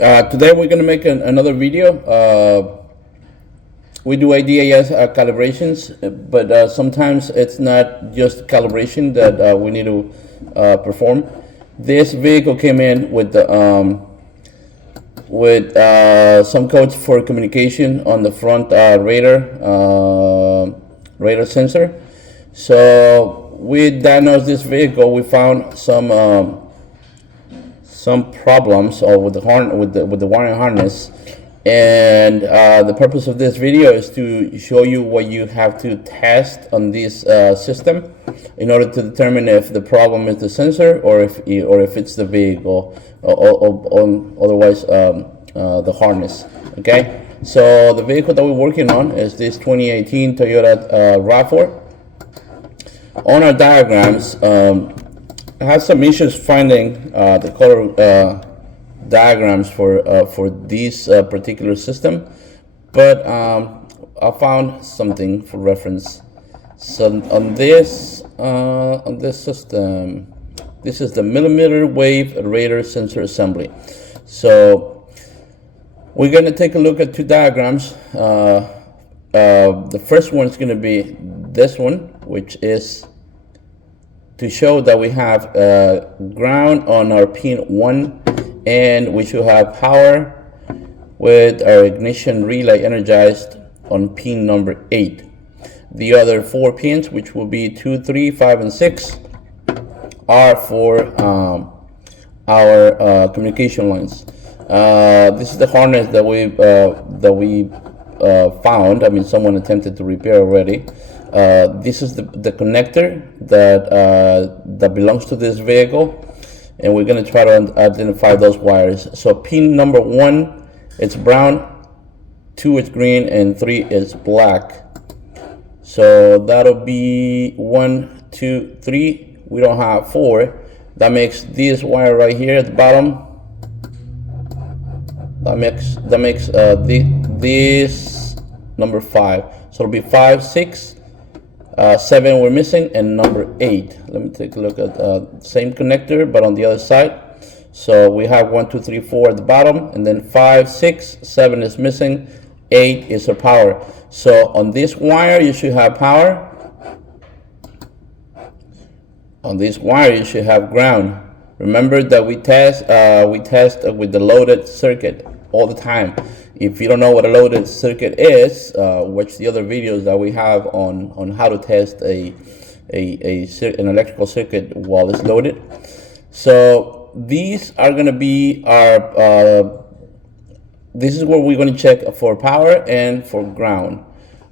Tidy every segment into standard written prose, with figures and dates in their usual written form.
Today we're going to make another video. We do ADAS calibrations, but sometimes it's not just calibration that we need to perform. This vehicle came in with some codes for communication on the front radar sensor. So we diagnosed this vehicle. We found some problems with the wiring harness, and the purpose of this video is to show you what you have to test on this system in order to determine if the problem is the sensor or if it's the vehicle, or otherwise the harness. Okay, so the vehicle that we're working on is this 2018 Toyota RAV4. On our diagrams, I had some issues finding the color diagrams for this particular system, but I found something for reference. So on this system, this is the millimeter wave radar sensor assembly. So we're going to take a look at two diagrams. The first one is going to be this one, which is to show that we have ground on our pin 1, and we should have power with our ignition relay energized on pin number 8. The other 4 pins, which will be 2, 3, 5, and 6, are for our communication lines. This is the harness that we found. I mean, someone attempted to repair already. This is the connector that belongs to this vehicle, and we're going to try to identify those wires. So pin number 1, it's brown, 2 is green, and 3 is black. So that'll be 1, 2, 3. We don't have 4. That makes this wire right here at the bottom. That makes this number 5. So it'll be 5, 6. 7 we're missing, and number 8. Let me take a look at same connector but on the other side. So we have 1, 2, 3, 4 at the bottom, and then 5, 6, 7 is missing, 8 is our power. So on this wire you should have power. On this wire you should have ground. Remember that we test with the loaded circuit all the time. If you don't know what a loaded circuit is, watch the other videos that we have on how to test an electrical circuit while it's loaded. So these are going to be our, this is where we're going to check for power and for ground.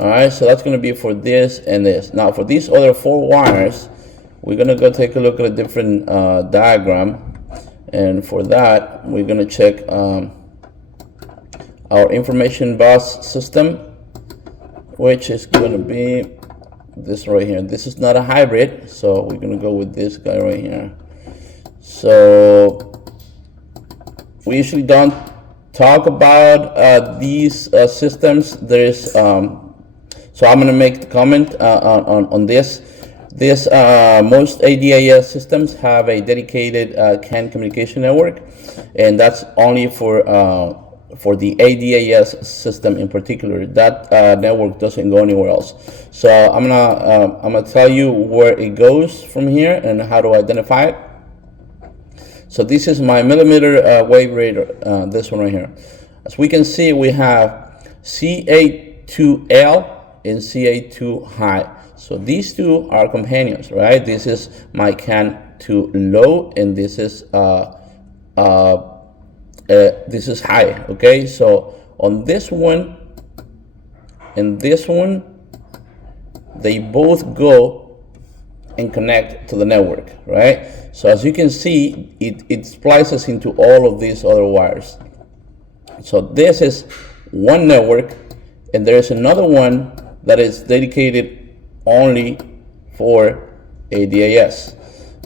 Alright, so that's going to be for this and this. Now for these other 4 wires, we're going to go take a look at a different diagram, and for that we're going to check our information bus system, which is going to be this right here. This is not a hybrid, so we're going to go with this guy right here. So we usually don't talk about these systems. There's so I'm going to make the comment on this. Most ADAS systems have a dedicated CAN communication network, and that's only for the ADAS system in particular. That network doesn't go anywhere else. So I'm gonna tell you where it goes from here and how to identify it. So this is my millimeter wave radar, this one right here. As we can see, we have CA2L and CA2 high. So these two are companions, right? This is my CAN2 low, and this is high. Okay, so on this one and this one, they both go and connect to the network, right? So as you can see, it splices into all of these other wires. So this is one network, and there is another one that is dedicated only for ADAS.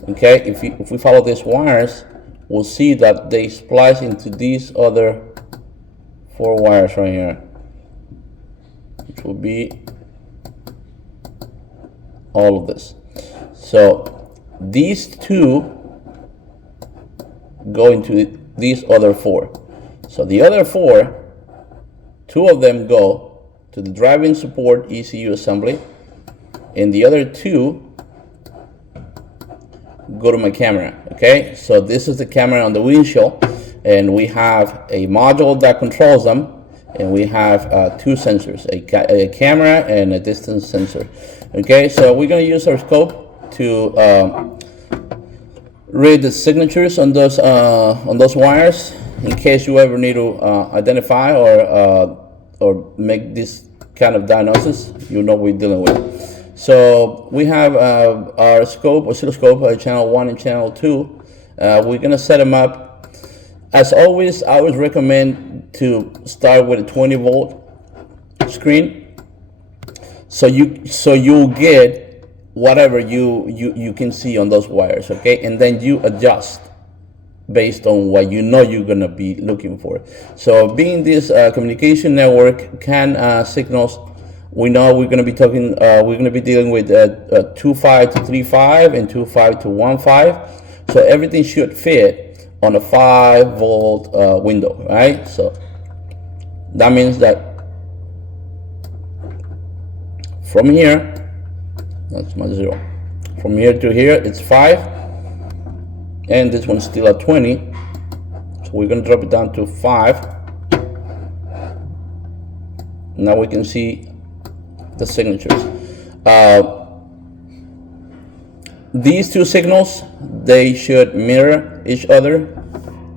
Okay, if we follow these wires, we'll see that they splice into these other 4 wires right here, which will be all of this. So these two go into these other 4. So the other 4, 2 of them go to the driving support ECU assembly, and the other 2 go to my camera. Okay, so this is the camera on the windshield, and we have a module that controls them, and we have 2 sensors, a camera and a distance sensor. Okay, so we're going to use our scope to read the signatures on those wires, in case you ever need to identify or make this kind of diagnosis. You know what we're dealing with. So we have our scope, oscilloscope, channel 1 and channel 2. We're gonna set them up. As always, I always recommend to start with a 20-volt screen, so you'll get whatever you can see on those wires, okay? And then you adjust based on what you know you're gonna be looking for. So being this communication network can signals, we know we're going to be talking, we're going to be dealing with 2.5 to 3.5 and 2.5 to 1.5. So everything should fit on a 5-volt window, right? So that means that from here, that's my 0. From here to here, it's 5. And this one's still at 20. So we're going to drop it down to 5. Now we can see the signatures. These 2 signals, they should mirror each other.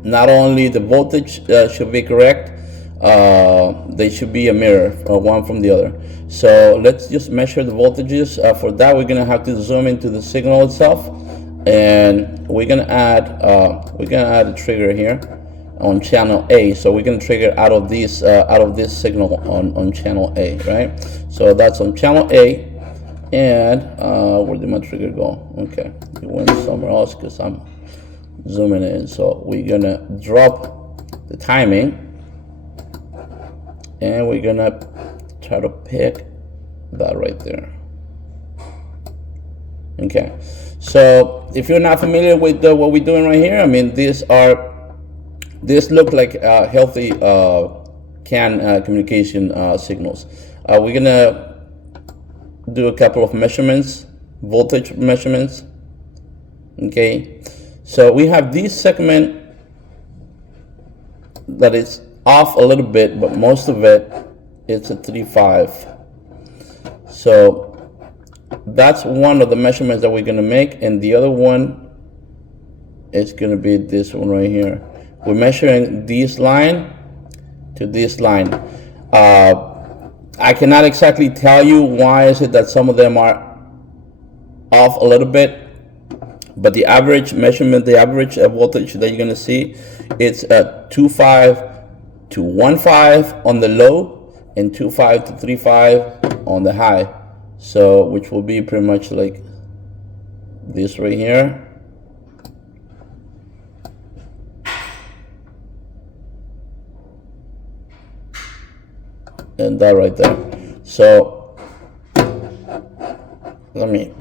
Not only the voltage should be correct, they should be a mirror, one from the other. So let's just measure the voltages. For that, we're gonna have to zoom into the signal itself, and we're gonna add a trigger here on channel A. So we're gonna trigger out of this signal on channel A, right? So that's on channel A, and where did my trigger go? Okay, it went somewhere else because I'm zooming in. So we're gonna drop the timing, and we're gonna try to pick that right there. Okay, so if you're not familiar with what we're doing right here, I mean, these look like healthy CAN communication signals. We're gonna do a couple of measurements, voltage measurements. Okay, so we have this segment that is off a little bit, but most of it's a 3.5. So that's one of the measurements that we're gonna make, and the other one is gonna be this one right here. We're measuring this line to this line. I cannot exactly tell you why is it that some of them are off a little bit, but the average measurement, the average voltage that you're gonna see, it's 2.5 to 1.5 on the low and 2.5 to 3.5 on the high. So which will be pretty much like this right here. And that right there. So let me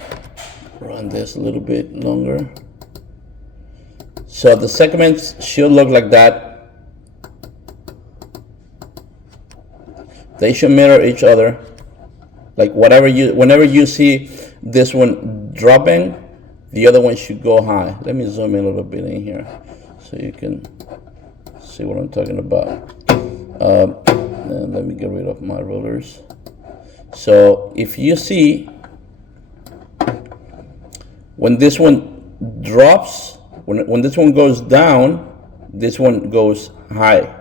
run this a little bit longer. So the segments should look like that. They should mirror each other. Like whenever you see this one dropping, the other one should go high. Let me zoom in a little bit in here so you can see what I'm talking about. And let me get rid of my rulers. So if you see, when this one drops, when this one goes down, this one goes high.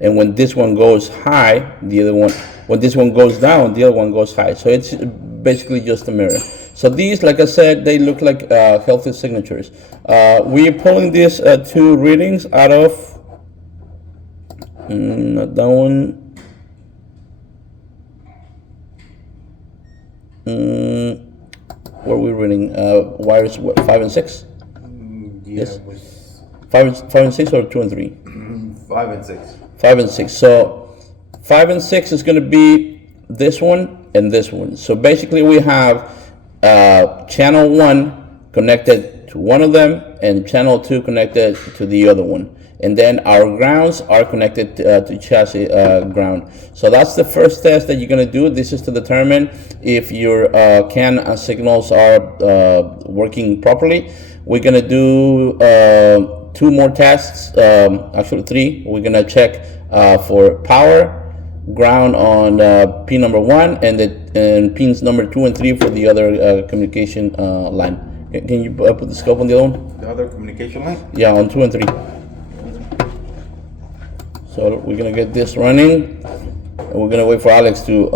And when this one goes high, the other one, when this one goes down, the other one goes high. So it's basically just a mirror. So these, like I said, they look like healthy signatures. We're pulling these 2 readings out of, not that one. What are we reading? Wires, what, 5 and 6? Yeah, yes. 5 and 6 or 2 and 3? 5 and 6. 5 and 6. So 5 and 6 is going to be this one and this one. So basically we have channel 1 connected to one of them and channel 2 connected to the other one. and then our grounds are connected to chassis ground. So that's the first test that you're going to do. This is to determine if your CAN signals are working properly. We're going to do 2 more tests, actually 3. We're going to check for power, ground on pin number 1, and pins number 2 and 3 for the other communication line. Can you put the scope on the other one? The other communication line? Yeah, on 2 and 3. So we're gonna get this running, and we're gonna wait for Alex to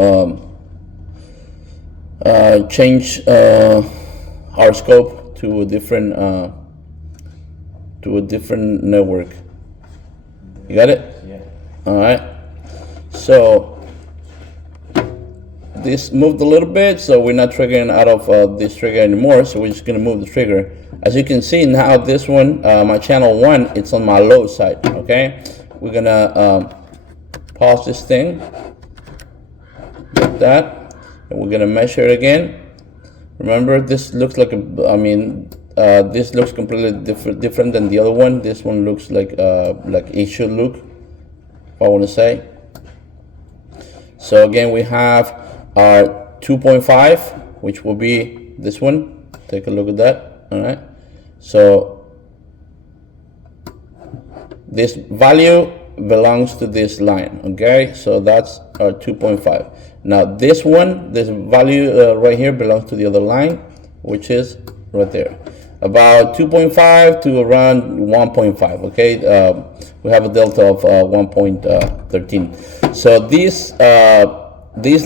change our scope to a different network. You got it? Yeah. All right. So this moved a little bit, so we're not triggering out of this trigger anymore. So we're just gonna move the trigger. As you can see now, this one, my channel 1, it's on my low side. Okay, we're gonna pause this thing, like that, and we're gonna measure it again. Remember, this looks like this looks completely different than the other one. This one looks like it should look, if I want to say. So again, we have our 2.5, which will be this one. Take a look at that. All right. So this value belongs to this line. Okay. So that's our 2.5. Now this one, this value right here belongs to the other line, which is right there. About 2.5 to around 1.5. Okay. We have a delta of 1.13. So these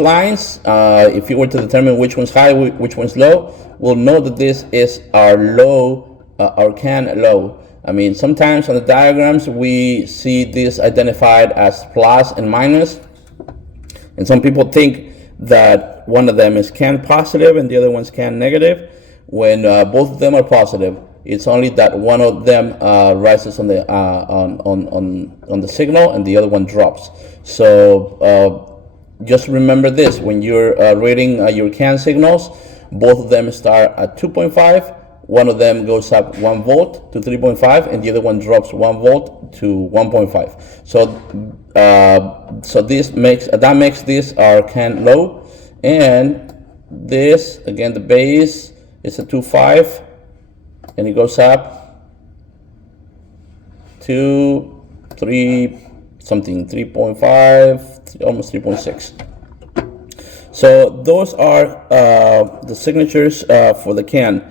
lines, if you were to determine which one's high, which one's low, we'll know that this is our low, our CAN low. I mean, sometimes on the diagrams we see this identified as plus and minus, and some people think that one of them is CAN positive and the other one's CAN negative. When both of them are positive, it's only that one of them rises on the on the signal and the other one drops. So just remember this: when you're reading your CAN signals, both of them start at 2.5. One of them goes up 1 volt to 3.5, and the other one drops 1 volt to 1.5. So so this makes this our CAN low, and this again, the base is a 2.5, and it goes up to 3.5, almost 3.6. So those are the signatures for the CAN.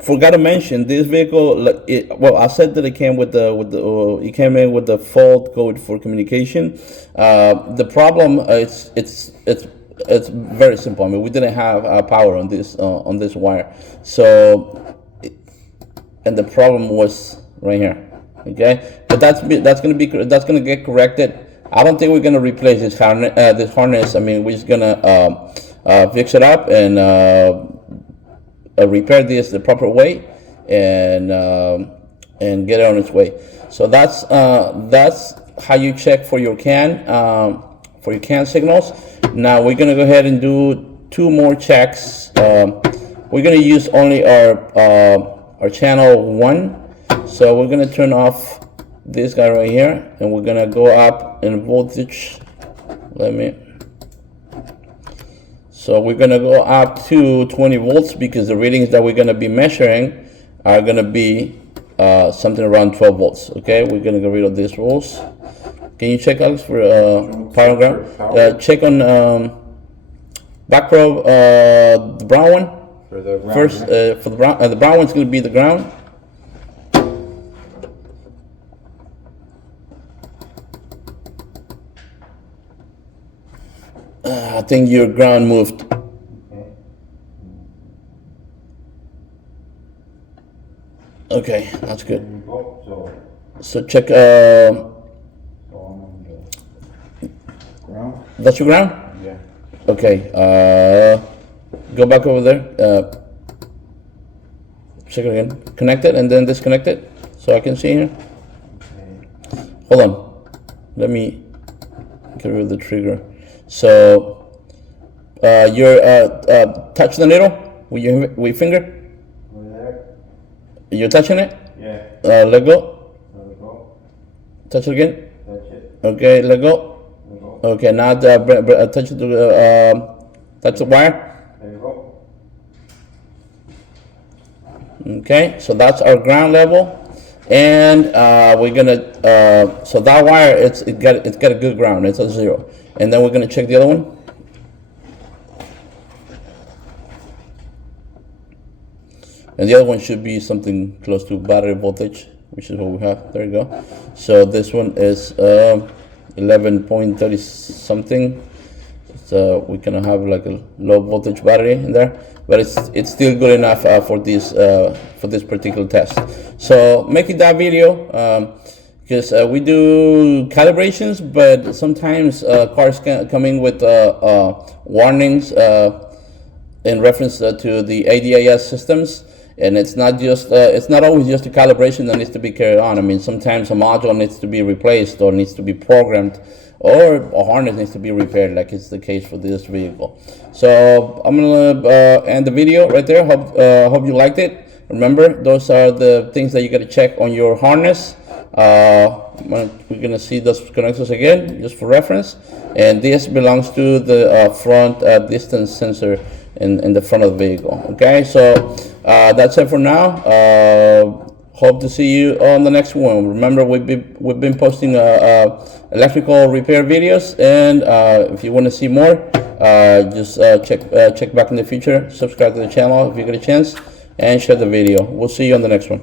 Forgot to mention this vehicle. Well, I said that it came with it came in with the fault code for communication. The problem it's very simple. I mean, we didn't have power on this wire, so and the problem was right here. Okay, but that's gonna get corrected. I don't think we're gonna replace this harness. I mean, we're just gonna fix it up and repair this the proper way and get it on its way. So that's how you check for your CAN signals. Now we're gonna go ahead and do 2 more checks. We're gonna use only our channel 1. So we're gonna turn off this guy right here, and we're gonna go up in voltage. So we're gonna go up to 20 volts because the readings that we're gonna be measuring are gonna be something around 12 volts. Okay, we're gonna get rid of these rules. Can you check, Alex, for power and ground? Check on back probe, the brown one. For the ground, first, for the brown one's gonna be the ground. I think your ground moved. Okay, that's good. So check. Ground? That's your ground? Yeah. Okay. Go back over there. Check it again. Connect it and then disconnect it so I can see here. Okay. Hold on. Let me get rid of the trigger. So you're touch the needle with your finger. Over there? You're touching it. Yeah. Let go. Let it go. Touch it again. Touch it. Okay, let go. Let go. Okay, now touch it. Touch the wire. Let it go. Okay, so that's our ground level, and we're gonna so that wire it's got a good ground. It's a 0, and then we're gonna check the other one. And the other one should be something close to battery voltage, which is what we have. There you go. So this one is 11.30 something. So we can have like a low voltage battery in there, but it's still good enough for this particular test. So making that video because we do calibrations, but sometimes cars can come in with warnings in reference to the ADAS systems. And it's not just it's not always just a calibration that needs to be carried on. I mean, sometimes a module needs to be replaced or needs to be programmed, or a harness needs to be repaired, like it's the case for this vehicle. So I'm gonna end the video right there. Hope you liked it. Remember, those are the things that you got to check on your harness. We're gonna see those connectors again, just for reference. And this belongs to the front distance sensor in the front of the vehicle. Okay, so that's it for now. Hope to see you on the next one. Remember, we've been posting electrical repair videos, and if you want to see more, just check back in the future. Subscribe to the channel if you get a chance, and share the video. We'll see you on the next one.